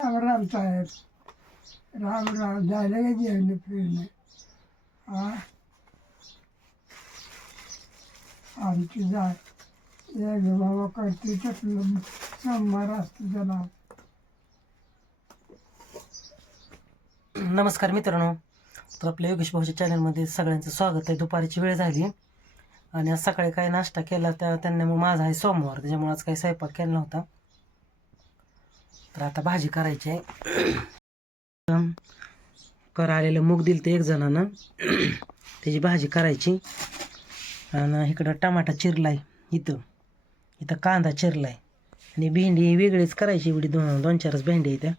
राम राम साहेब राम राम जायला का जेवण फिरणं हा आमची जाय एक बाबा करते टाकलं सोमवार असतं त्याला नमस्कार मित्रांनो तर आपल्या योगेश भाऊच्या चॅनलमध्ये सगळ्यांचं स्वागत आहे. दुपारची वेळ झाली. आणि आज सकाळी काय नाश्ता केला त्या त्यांनी मग माझा आहे सोमवार. त्याच्यामुळे आज काही स्वयंपाक केला नव्हता. तर आता भाजी करायची आहे. कर आलेलं मूग दिलं ते एक जणानं. त्याची भाजी करायची. आणि इकडं टमाटा चिरलाय इथं. इथं कांदा चिरलाय. आणि भेंडी वेगळीच करायची एवढी दोन दोन चारच भेंडी इथं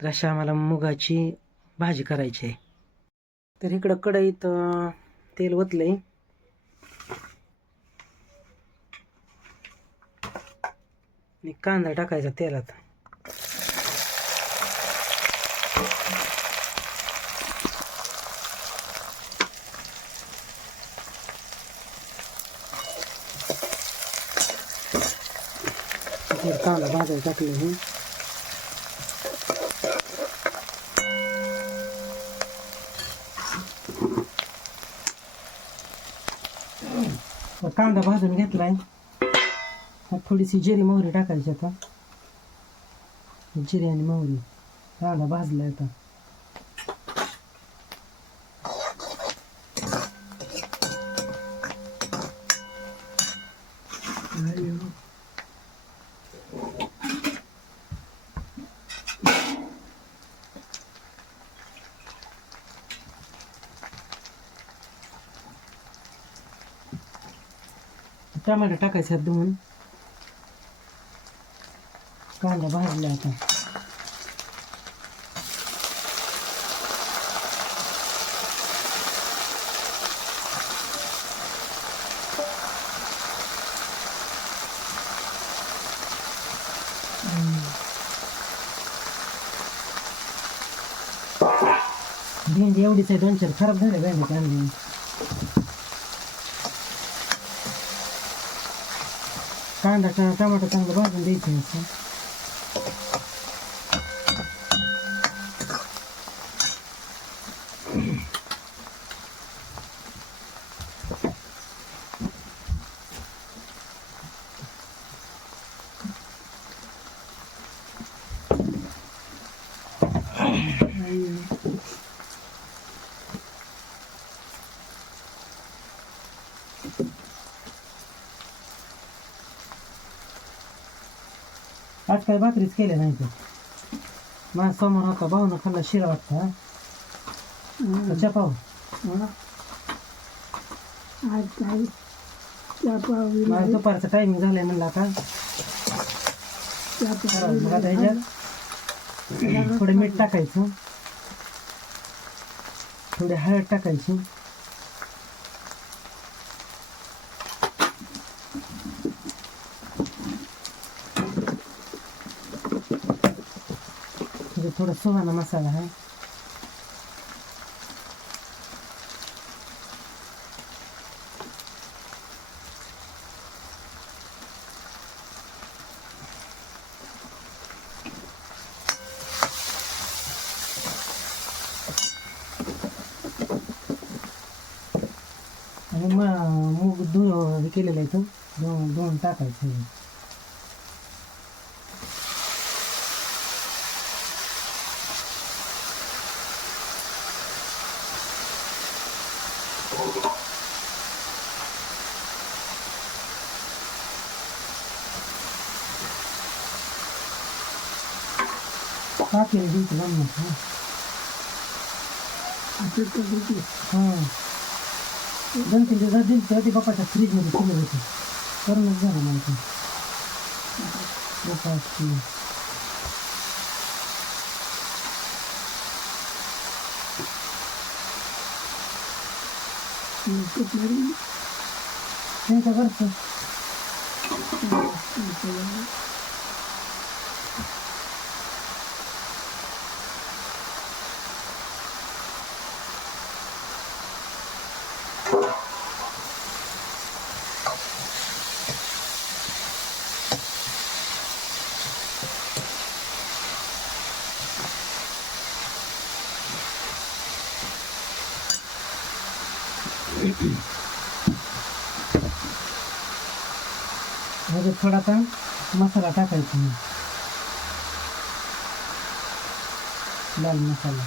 तर अशा आम्हाला मुगाची भाजी करायची आहे. तर इकडं कढईत तेल तेल ओतलंय. आणि कांदा टाकायचा तेलात. कांदा भाजायला टाकले हे कांदा भाजून घेतलाय. थोडीशी जिरी मोहरी टाकायची आता. जिरी आणि मोहरी. कांदा भाजला आता. टमाटर टाकायचं दोन. कांदा भाजला आता भेंडी एवढीच आहे दोन चार खराब झाले भेंडी कांदे कांदा टमाटर चांगलं भाजून द्यायचं असं आज काय भाकरीच केल्या नाही तर माझा समोर होता भाऊनं खाल्ला शिरा वाटता चपाव आज काय त्या पावी माझा दुपारचा टायमिंग झालाय म्हणला आता त्या करावं. मग आता ह्याच्यात थोडं मीठ टाकायचं. थोडी हळद टाकायची. म्हणजे थोडा सुहाना मसाला आहे आणि मग मूग धु हे केलेलं आहे तो दोन दोन टाकायचं टाकेल दूध लांब असं कधी ते हां दोन तीन दिवसात दिली तेव्हा ती बापाच्या फ्रीजमध्ये ठेवली होती करूनच झालं मला ते बापाची. त्यांच्या घरचं म्हणजे थोडा मसाला टाकायचा. मी लाल मसाला.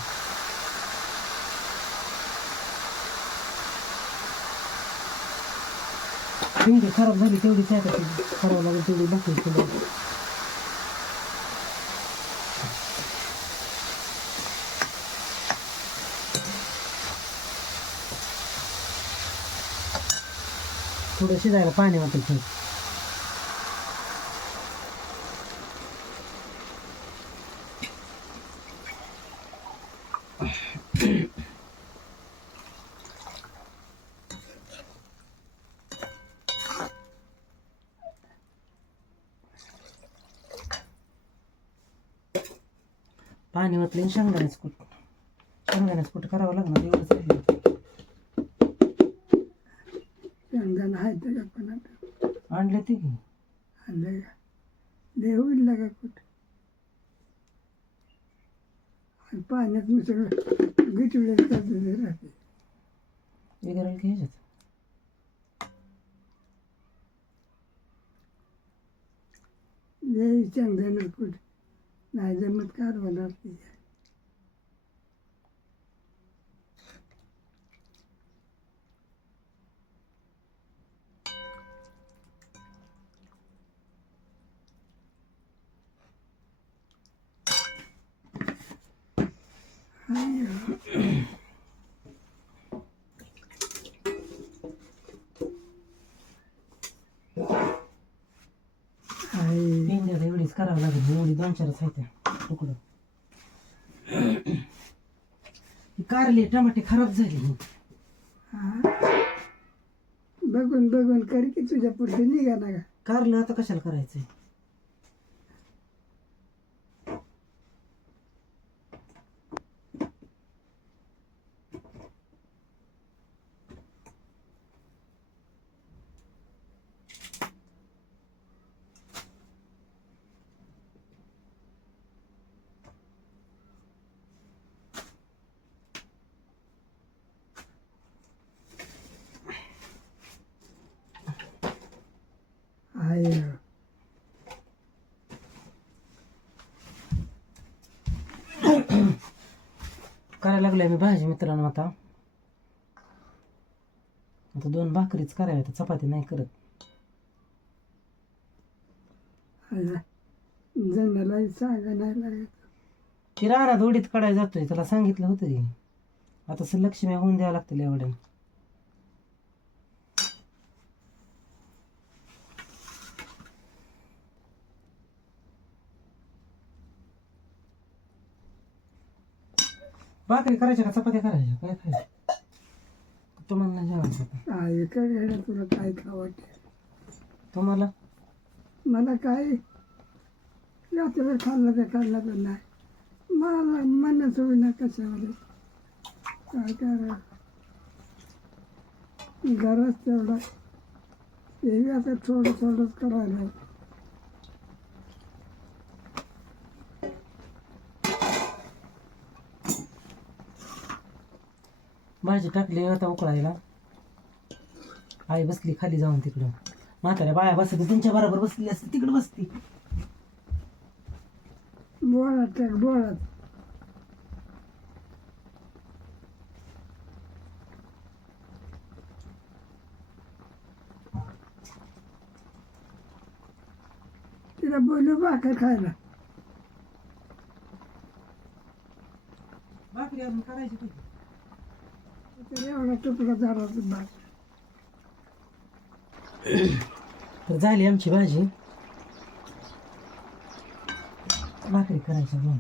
पिंडी खराब झाली तेवढी काय खराब करावं लागेल तेवढी बाकी थोडं शिजायला पाणी वाटत पाणी वाटलं शेंगदाण्याच शेंगदाण्याचं शेंगदाण्याच शेंगदाण्याचं करावं लागणार शेंगदाणा आहे ते का पण आणले ते की? आणलं का? लय होईल ना का कुठं. आणि पाण्यात गिटवलेलं करते राहते वगैरे की ह्याच्यात? लय शेंगदाणा कुठं. नाही जमत कार होणार आहे पेंड्याला एवढीच करावं लागेल एवढी दोन चारच आहेत त्या तुकडं कारली टमाटे खराब झाली हा. बघून बघून कर की तुझ्या पुढे निघा ना कारलं आता कशाला करायचंय आहे करायला लागलोय मी भाजी मित्रांनो आता. आता दोन भाकरीच कराव्या चपाती नाही करत. सांगा नाही लागत. ती रानात उडीत काढायला जातोय त्याला सांगितलं होतं की आता असं लक्ष्मी होऊन द्यावं लागतं एवढ्या. भाकरी करायच्या का? चपात्या करायच्या? काय तुम्हाला नाही जेवायचं. आहे का तुला काय खावं तुम्हाला? मला काय? रात्र खाल्लं तर खाल्लं तर नाही? मला मनच होईना कशावर काय करा घरच तेवढा. ते बी आता थोडं थोडंच करायला भाजी टाकली आता उकळायला. आई बसली खाली जाऊन तिकडं. म्हाताऱ्या बाया बसते त्यांच्या बरोबर बसली असते तिकडं बसती. बोळात टाक बोळात तिला बोलू भाकर खायला. भाकरी अजून करायची कधी? तर एवढा तुकडा झाला भाकर तर झाली आमची भाजी. भाकरी करायची दोन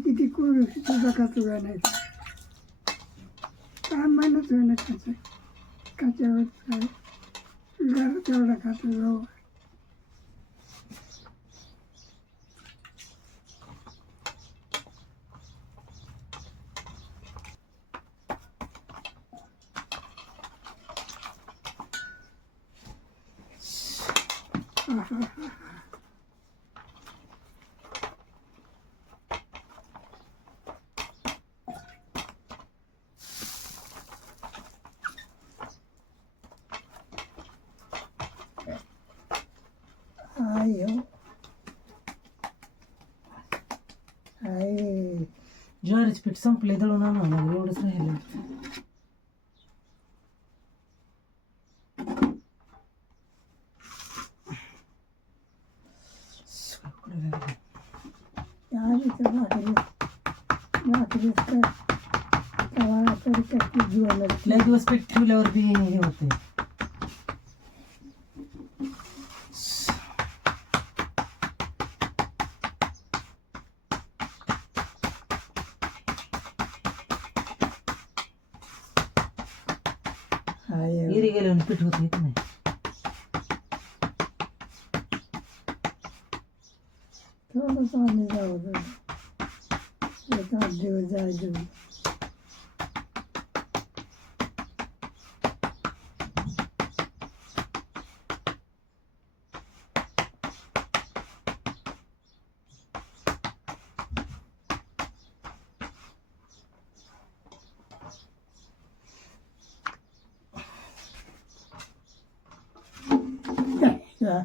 किती कोण तुझा खातो काय नाही काय मानत वेळ नाही खाचा खाच्यावर काय घर तेवढा खातो जाऊ आयो आय ज्वारीचं पीठ संपले दळून आणावं लागलं एवढंच राहिलं दिवस पीठ ठेवल्यावर बी हे होते इरी गेल्यावर पीठ होत येत नाही. थोडं पाणी जाऊ दिवस जाय Yeah.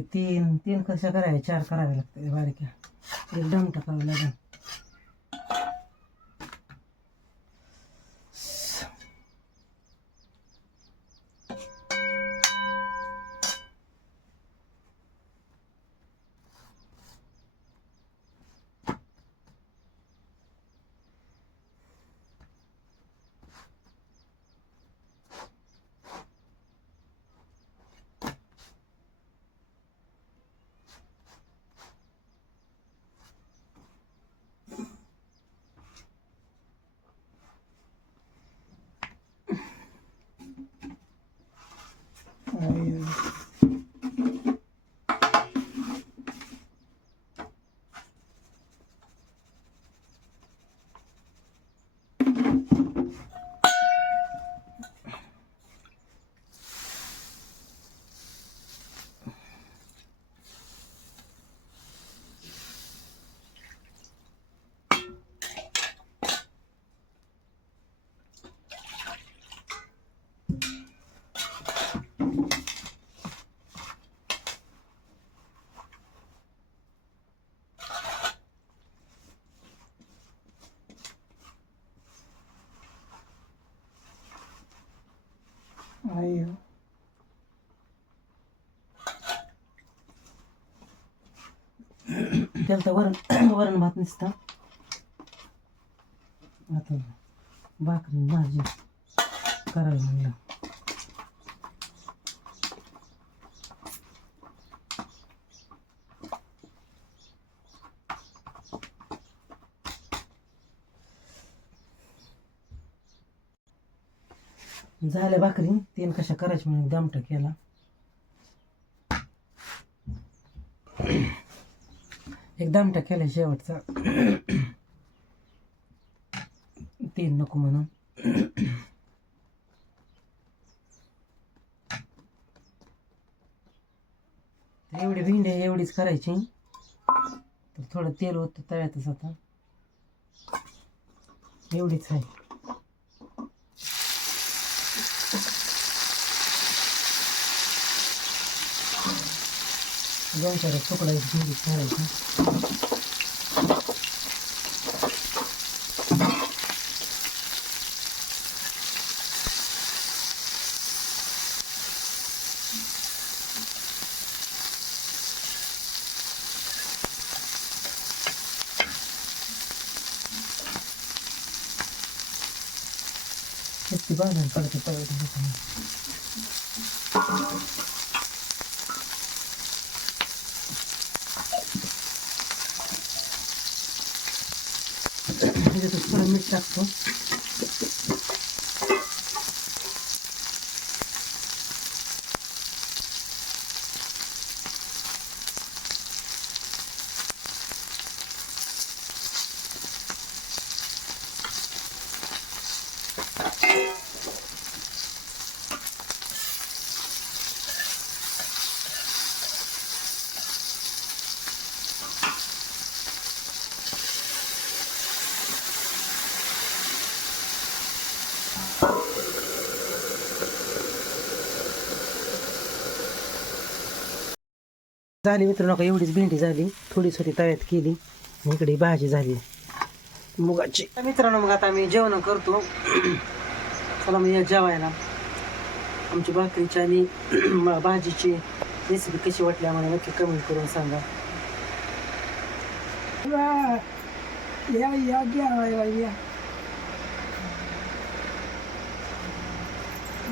तीन तीन कशा कराव्या चार कराव्या लागतात बारीक्या एकदम टाकावं लागेल. ay त्याला तर वरण वरण भात नसतं. आता भाकरी भाजी करायला म्हणलं. झाल्या भाकरी तीन कशा करायची म्हणून दमटा केला. एकदम दामटा केला शेवटचा. तीन नको म्हणून. एवढी भेंडी आहे, एवढीच करायची. तर थोडं तेल होतं तव्यातच आता. एवढीच आहे. दोन चार तुकडा भेंडी करायची नुसती बाजार पडते पडते ह्याच्यातच थोडं मीठ टाकतो झाली मित्रांनो का एवढीच भेंडी झाली. थोडीच होती तव्यात केली. आणि इकडे भाजी झाली. मुगाची. तर मित्रांनो मग आता आम्ही जेवण करतो. चला मग या जेवायला. आमची भाकरीची आणि भाजीची रेसिपी कशी वाटली आम्हाला नक्की कमेंट करून सांगा. या या या.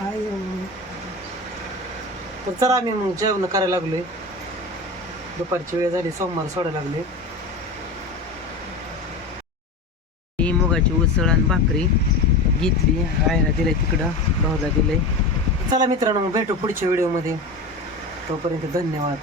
आयो. तर चला आम्ही मग जेवण करायला लागलोय. दुपारची वेळ झाली सोमवार सोडायला लागले. ही मुगाची उसळ आणि भाकरी घेतली. आयला दिलंय तिकडं भाऊला दिलंय. चला मित्रांनो मग भेटू पुढच्या व्हिडिओमध्ये तोपर्यंत धन्यवाद.